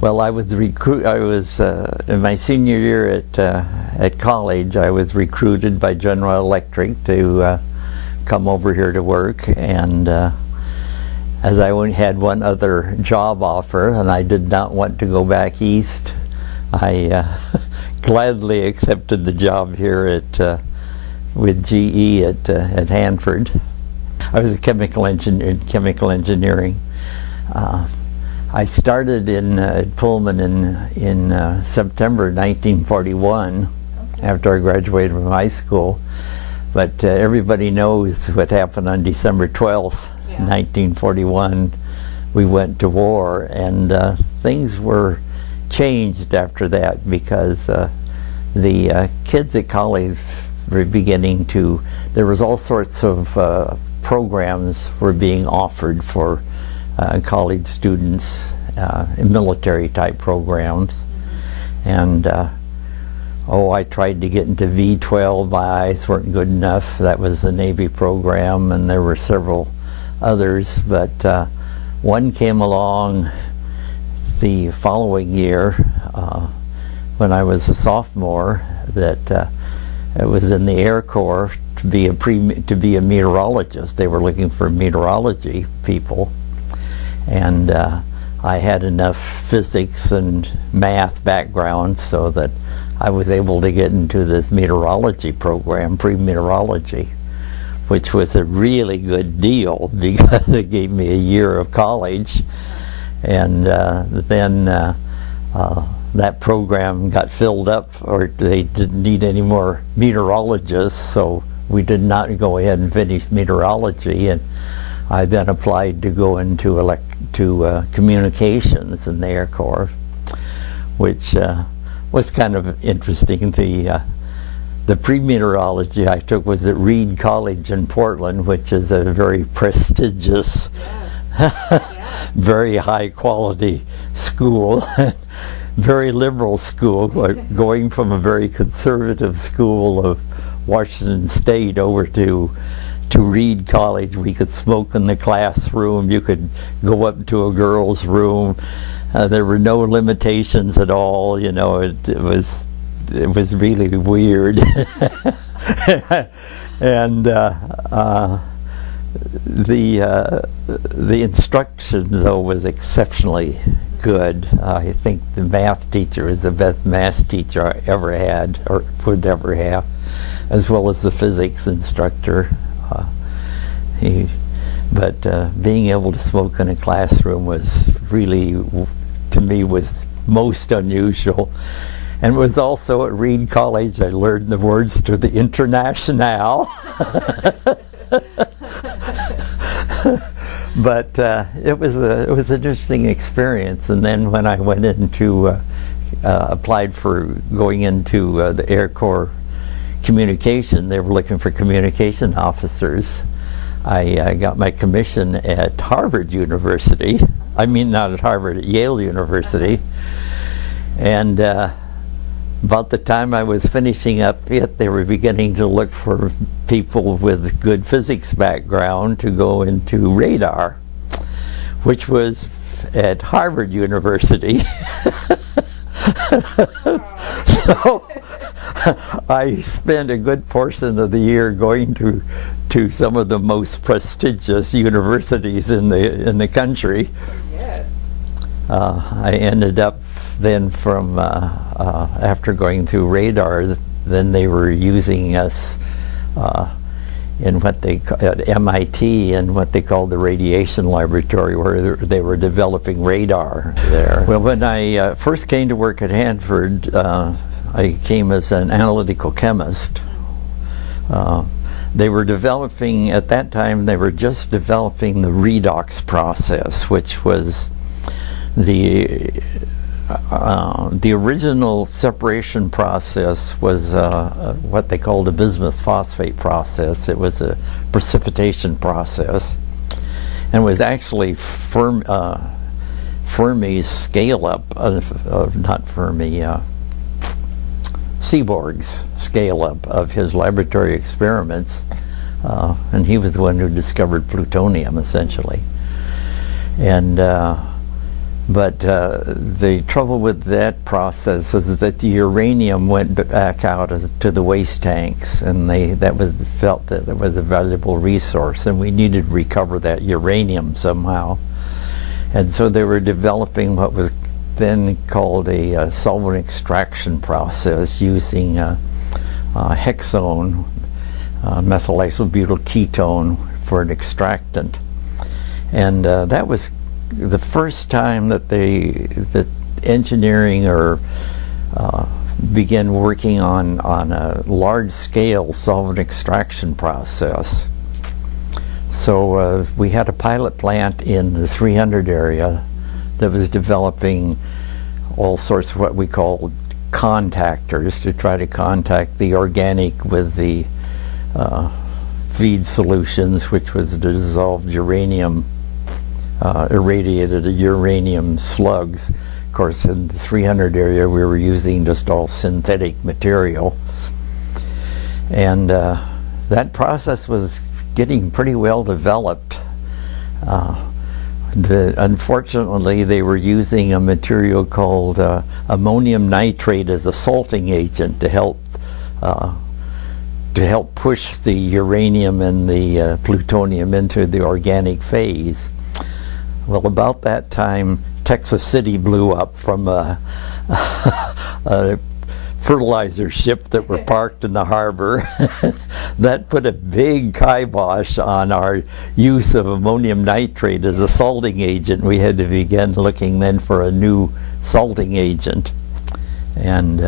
Well, I was in my senior year at college. I was recruited by General Electric to come over here to work, and as I only had one other job offer, and I did not want to go back east, I gladly accepted the job here with GE at Hanford. I was a chemical engineering. I started at Pullman in September 1941, after I graduated from high school. But everybody knows what happened on December 12th, 1941. We went to war, and things were changed after that, because the kids at college were beginning to, there was all sorts of programs were being offered for college students, military type programs. And I tried to get into V-12. My eyes weren't good enough. That was the Navy program, and there were several others, but one came along the following year when I was a sophomore, that it was in the Air Corps to be a meteorologist. They were looking for meteorology people, and I had enough physics and math background so that I was able to get into this meteorology program, pre-meteorology, which was a really good deal because it gave me a year of college. And then that program got filled up, or they didn't need any more meteorologists, so we did not go ahead and finish meteorology. And I then applied to go into communications in the Air Corps, which was kind of interesting. The pre-meteorology I took was at Reed College in Portland, which is a very prestigious, very high quality school, very liberal school, going from a very conservative school of Washington State over to Reed College. We could smoke in the classroom. You could go up to a girl's room. There were no limitations at all. You know, it was really weird. And the instruction, though, was exceptionally good. I think the math teacher was the best math teacher I ever had, or would ever have, as well as the physics instructor. But being able to smoke in a classroom was really, to me, was most unusual. And it was also at Reed College I learned the words to the Internationale. But it was an interesting experience. And then when I went into applied for going into the Air Corps communication, they were looking for communication officers. I got my commission at Harvard University. I mean, not at Harvard, at Yale University. And about the time I was finishing up it, they were beginning to look for people with good physics background to go into radar, which was at Harvard University. So I spent a good portion of the year going to some of the most prestigious universities in the country. Yes. I ended up then from after going through radar, then they were using us in what they at MIT in what they called the radiation laboratory, where they were developing radar there. Well, when I first came to work at Hanford, I came as an analytical chemist. They were developing, at that time, they were just developing the redox process, which was the original separation process was what they called a bismuth phosphate process. It was a precipitation process, and was actually Fermi's scale-up, not Fermi, Seaborg's scale-up of his laboratory experiments, and he was the one who discovered plutonium, essentially. And But the trouble with that process was that the uranium went back out to the waste tanks, and felt that it was a valuable resource, and we needed to recover that uranium somehow. And so they were developing what was then called a solvent extraction process using hexone, methylisobutyl ketone, for an extractant. And that was the first time that engineering began working on a large-scale solvent extraction process. So we had a pilot plant in the 300 area that was developing all sorts of what we called contactors to try to contact the organic with the feed solutions, which was dissolved uranium, irradiated uranium slugs. Of course, in the 300 area, we were using just all synthetic material. And that process was getting pretty well developed. Unfortunately, they were using a material called ammonium nitrate as a salting agent to help push the uranium and the plutonium into the organic phase. Well, about that time, Texas City blew up from a fertilizer ship that were parked in the harbor. That put a big kibosh on our use of ammonium nitrate as a salting agent. We had to begin looking then for a new salting agent. And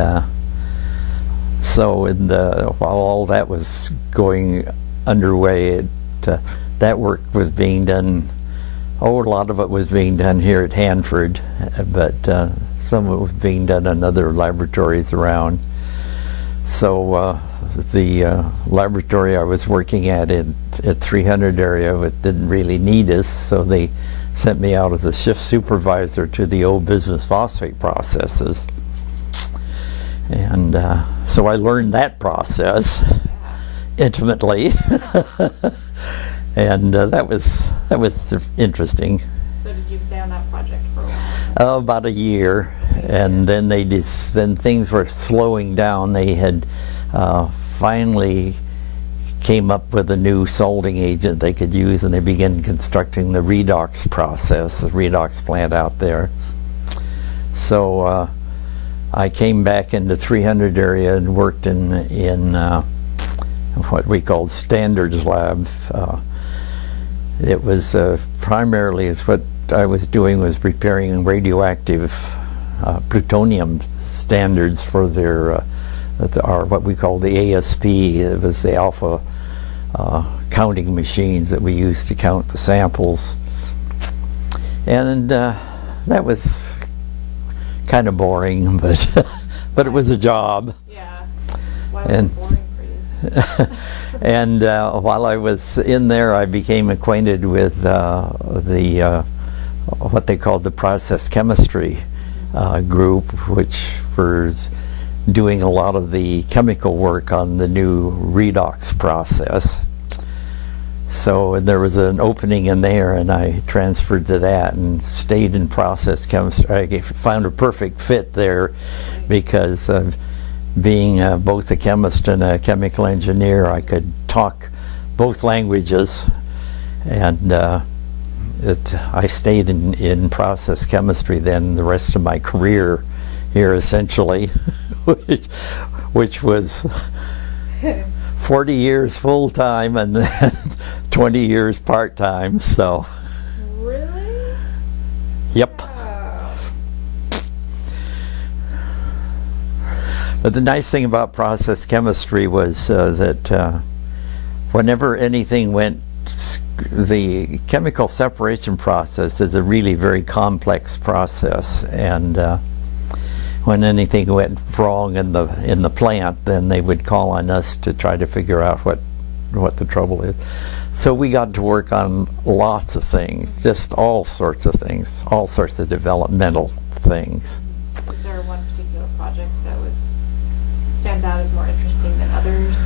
so while all that was going underway, that work was being done. A lot of it was being done here at Hanford, but some of it was being done in other laboratories around. So the laboratory I was working at 300 area didn't really need us, so they sent me out as a shift supervisor to the old bismuth phosphate processes. And so I learned that process intimately. And that was interesting. So did you stay on that project for a while? About a year, and then then things were slowing down. They had finally came up with a new salting agent they could use, and they began constructing the redox process, the redox plant out there. So I came back into 300 area and worked in what we called standards lab. It was primarily what I was doing was preparing radioactive plutonium standards for their what we call the ASP. It was the alpha counting machines that we used to count the samples, and that was kind of boring, but it was a job. Yeah. Why was it boring for you? And while I was in there, I became acquainted with what they called the process chemistry group, which was doing a lot of the chemical work on the new redox process. So there was an opening in there, and I transferred to that and stayed in process chemistry. I found a perfect fit there because being both a chemist and a chemical engineer, I could talk both languages, and I stayed in process chemistry then the rest of my career here, essentially, which was 40 years full-time and then 20 years part-time. So Really? Yep. But the nice thing about process chemistry was that whenever anything went, the chemical separation process is a really very complex process, and when anything went wrong in the plant, then they would call on us to try to figure out what the trouble is. So we got to work on lots of things, just all sorts of things, all sorts of developmental things. Is there one particular project that stands out as more interesting than others?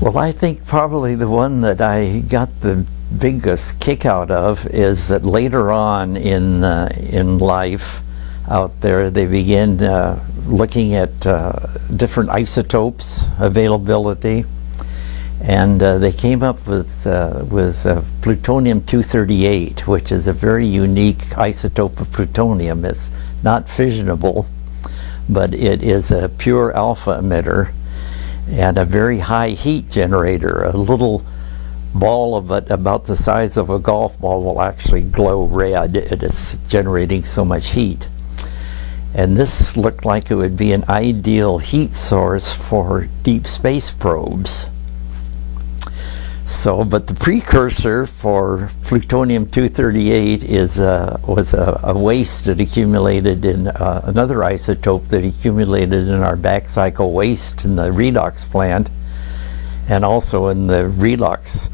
Well, I think probably the one that I got the biggest kick out of is that later on in life out there, they begin looking at different isotopes availability, and they came up with plutonium-238, which is a very unique isotope of plutonium. It's not fissionable, but it is a pure alpha emitter and a very high heat generator. A little ball of it about the size of a golf ball will actually glow red. It is generating so much heat. And this looked like it would be an ideal heat source for deep space probes. So, but the precursor for plutonium-238 was a waste that accumulated in another isotope that accumulated in our back cycle waste in the redox plant, and also in the redox.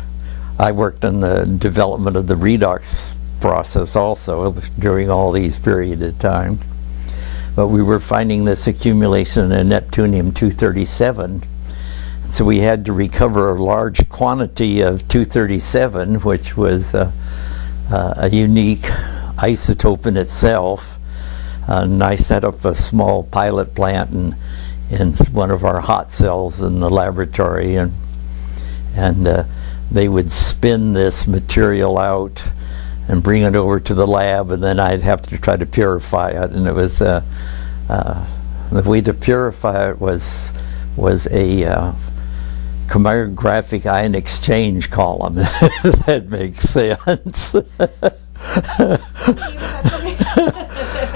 I worked on the development of the redox process also during all these periods of time. But we were finding this accumulation in neptunium-237. So we had to recover a large quantity of 237, which was a unique isotope in itself. And I set up a small pilot plant in one of our hot cells in the laboratory, and they would spin this material out and bring it over to the lab, and then I'd have to try to purify it. And it was the way to purify it was a chromatographic ion exchange column. If that makes sense.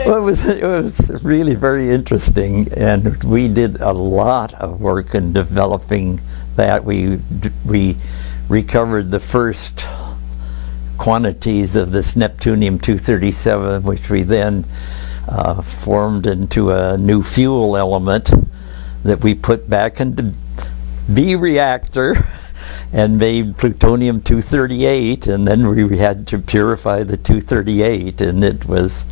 Well, it was really very interesting, and we did a lot of work in developing that. We recovered the first quantities of this neptunium-237, which we then formed into a new fuel element that we put back into B reactor and made plutonium-238, and then we had to purify the 238, and it was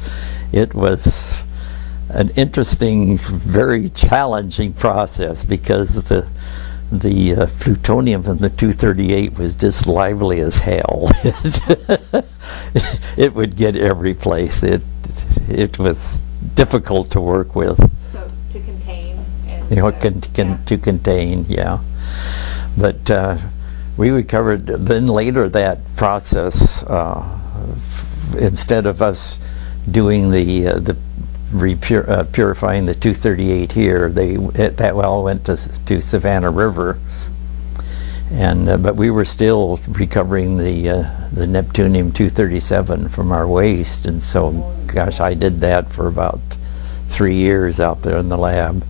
an interesting, very challenging process, because the plutonium in the 238 was just lively as hell. It would get every place. It was difficult to work with. So to contain and to contain, yeah. But we recovered then later that process. Instead of us doing the purifying the 238 here, that well went to Savannah River, and but we were still recovering the neptunium-237 from our waste, and so gosh, I did that for about 3 years out there in the lab.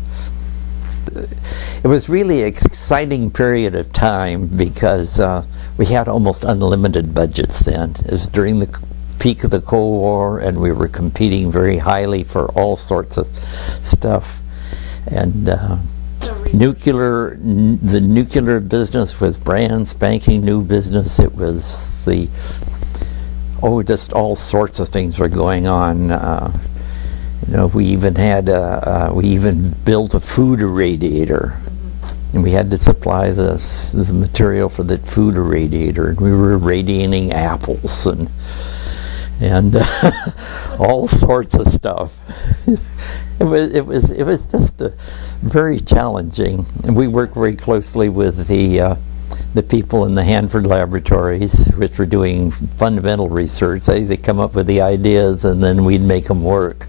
It was really an exciting period of time, because we had almost unlimited budgets then. It was during the peak of the Cold War, and we were competing very highly for all sorts of stuff. And the nuclear business was brand spanking new business. It was just all sorts of things were going on. We even built a food irradiator, and we had to supply the material for the food irradiator, and we were irradiating apples and all sorts of stuff. It was just very challenging, and we worked very closely with the people in the Hanford laboratories, which were doing fundamental research. They come up with the ideas, and then we'd make them work.